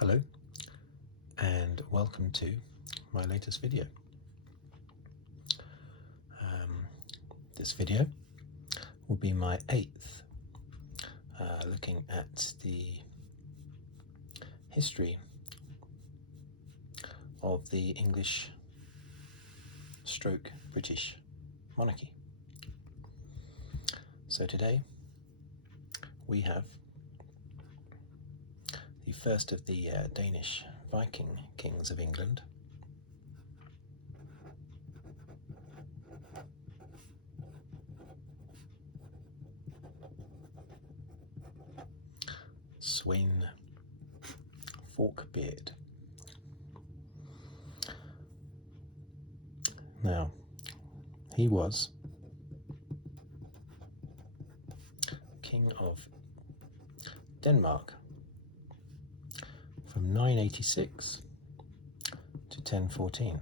Hello and welcome to my latest video. This video will be my 8th looking at the history of the English / British monarchy. So today we have the first of the Danish Viking kings of England, Sweyn Forkbeard. Now, he was King of Denmark from 986 to 1014.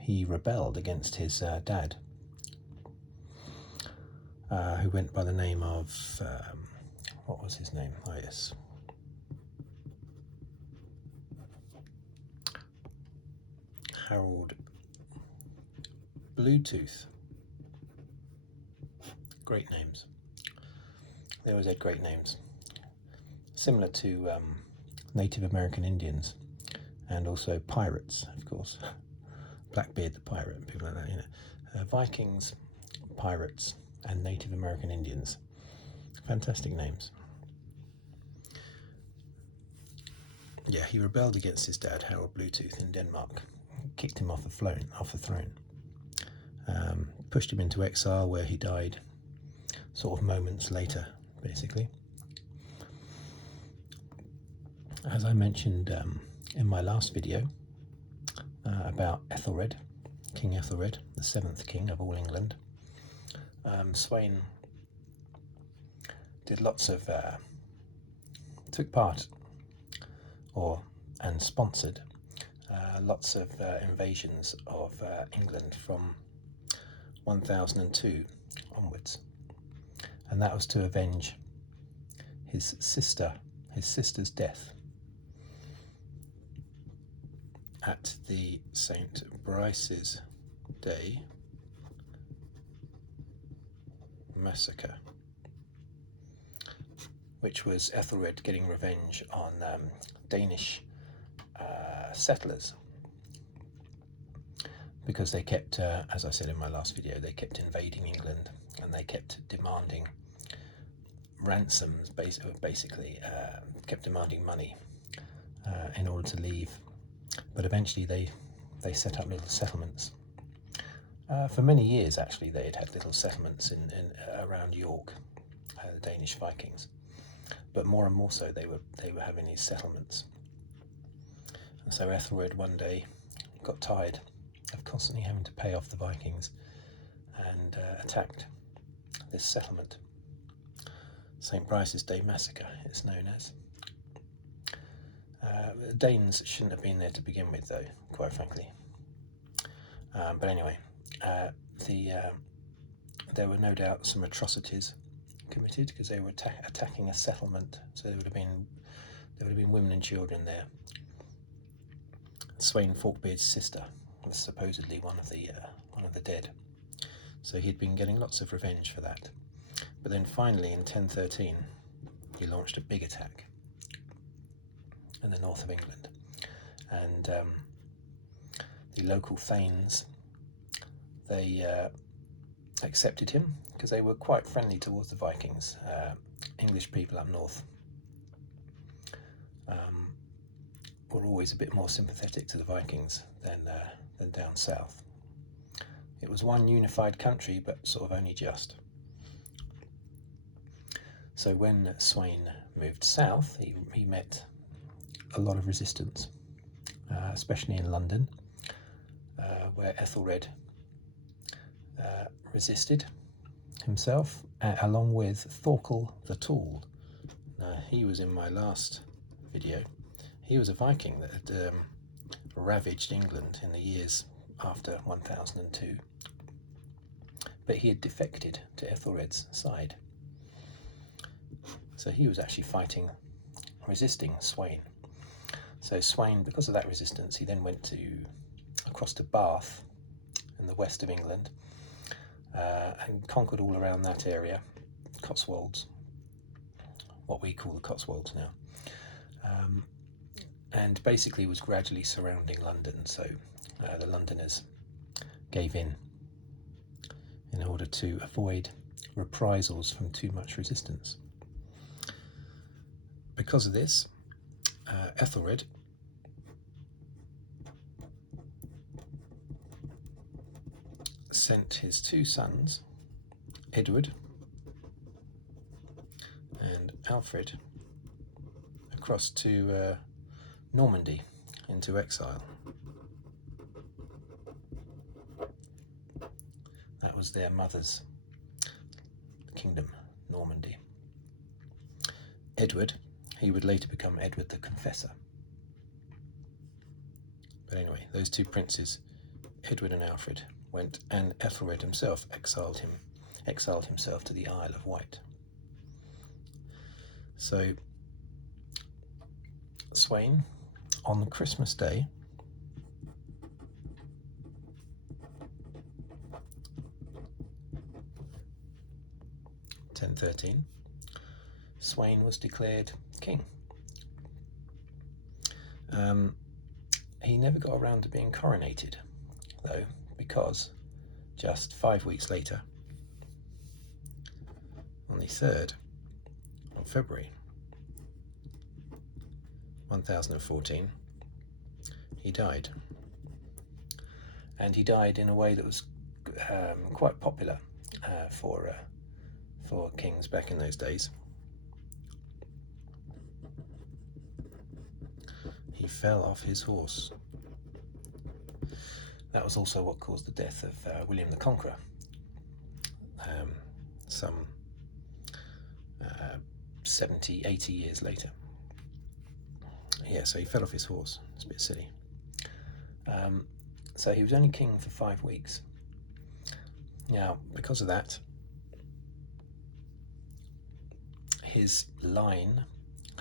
He rebelled against his dad, who went by the name of, what was his name? Oh yes, Harold Bluetooth. Great names. They always had great names. Similar to Native American Indians and also pirates, of course. Blackbeard the pirate, people like that, you know. Vikings, pirates, and Native American Indians. Fantastic names. Yeah, he rebelled against his dad, Harold Bluetooth, in Denmark. Kicked him off the throne. Pushed him into exile, where he died sort of moments later, basically. As I mentioned in my last video about Ethelred, King Ethelred, the 7th king of all England, Sweyn did lots of, took part and sponsored lots of invasions of England from 1002 onwards, and that was to avenge his sister's death at the St. Brice's Day massacre, which was Ethelred getting revenge on Danish settlers, because they kept, as I said in my last video, they kept invading England and they kept demanding ransoms, basically kept demanding money in order to leave. But eventually they set up little settlements. For many years, actually, they had little settlements in around York, the Danish Vikings. But more and more so, they were having these settlements. And so Ethelred one day got tired of constantly having to pay off the Vikings and attacked this settlement. St. Brice's Day Massacre, it's known as. The Danes shouldn't have been there to begin with, though, quite frankly. But anyway, there were no doubt some atrocities committed, because they were attacking a settlement, so there would have been women and children there. Sweyn Forkbeard's sister was supposedly one of the dead, so he'd been getting lots of revenge for that. But then finally, in 1013, he launched a big attack in the north of England, and the local thanes, they accepted him because they were quite friendly towards the Vikings. English people up north were always a bit more sympathetic to the Vikings than down south. It was one unified country, but sort of only just. So when Sweyn moved south, he met a lot of resistance, especially in London, where Ethelred resisted himself, along with Thorkel the Tall. Now, he was in my last video. He was a Viking that had ravaged England in the years after 1002, but he had defected to Ethelred's side. So he was actually fighting resisting Sweyn. So Sweyn, because of that resistance, he then went across to Bath in the west of England and conquered all around that area, Cotswolds, what we call the Cotswolds now, and basically was gradually surrounding London. So the Londoners gave in order to avoid reprisals from too much resistance. Because of this, Ethelred sent his two sons, Edward and Alfred, across to Normandy into exile. That was their mother's kingdom, Normandy. Edward, he would later become Edward the Confessor. But anyway, those two princes, Edward and Alfred, went, and Ethelred himself exiled himself to the Isle of Wight. So Sweyn, on Christmas Day, (1013), Sweyn was declared king. He never got around to being coronated, though, because just 5 weeks later, on the 3rd of February 1014, he died. And he died in a way that was quite popular for kings back in those days. He fell off his horse. That was also what caused the death of William the Conqueror, some 70, 80 years later. Yeah, so he fell off his horse. It's a bit silly. So he was only king for 5 weeks. Now, because of that, his line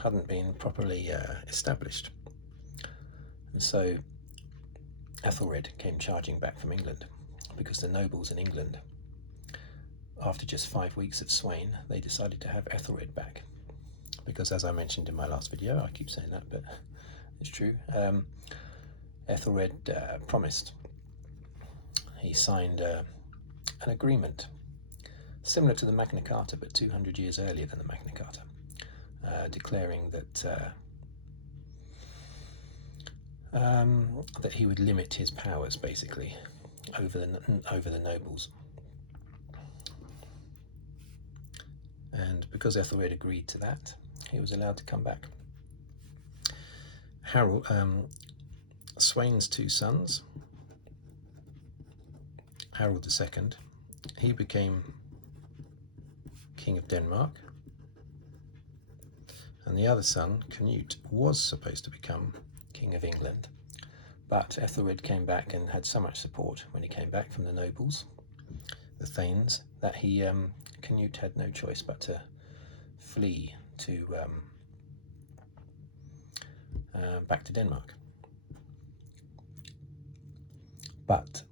hadn't been properly established. And so Ethelred came charging back from England, because the nobles in England, after just 5 weeks of Sweyn, they decided to have Ethelred back. Because, as I mentioned in my last video, I keep saying that, but it's true, Ethelred promised. He signed an agreement similar to the Magna Carta, but 200 years earlier than the Magna Carta, declaring that that he would limit his powers, basically, over the nobles. And because Ethelred agreed to that, he was allowed to come back. Harold, Sweyn's two sons, Harold II, he became King of Denmark, and the other son, Canute, was supposed to become King of England, but Ethelred came back and had so much support when he came back from the nobles, the Thanes, that Canute had no choice but to flee to back to Denmark. But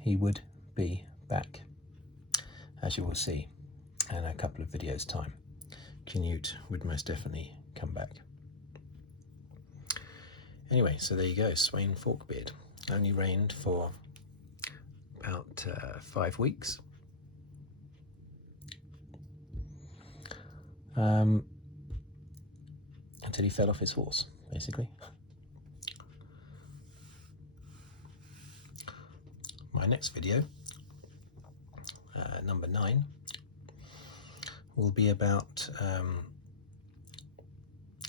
he would be back, as you will see in a couple of videos' time. Canute would most definitely come back. Anyway, so there you go. Sweyn Forkbeard only reigned for about 5 weeks. Until he fell off his horse, basically. My next video, number 9, will be about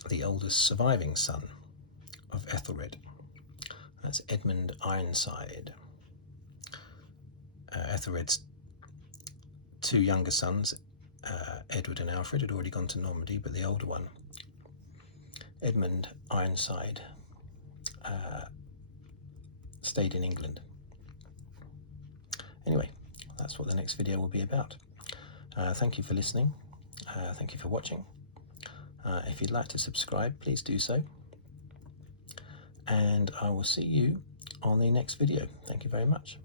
the oldest surviving son of Ethelred. That's Edmund Ironside. Ethelred's two younger sons, Edward and Alfred, had already gone to Normandy, but the older one, Edmund Ironside, stayed in England. Anyway, that's what the next video will be about. Thank you for listening. Thank you for watching. If you'd like to subscribe, please do so. And I will see you on the next video. Thank you very much.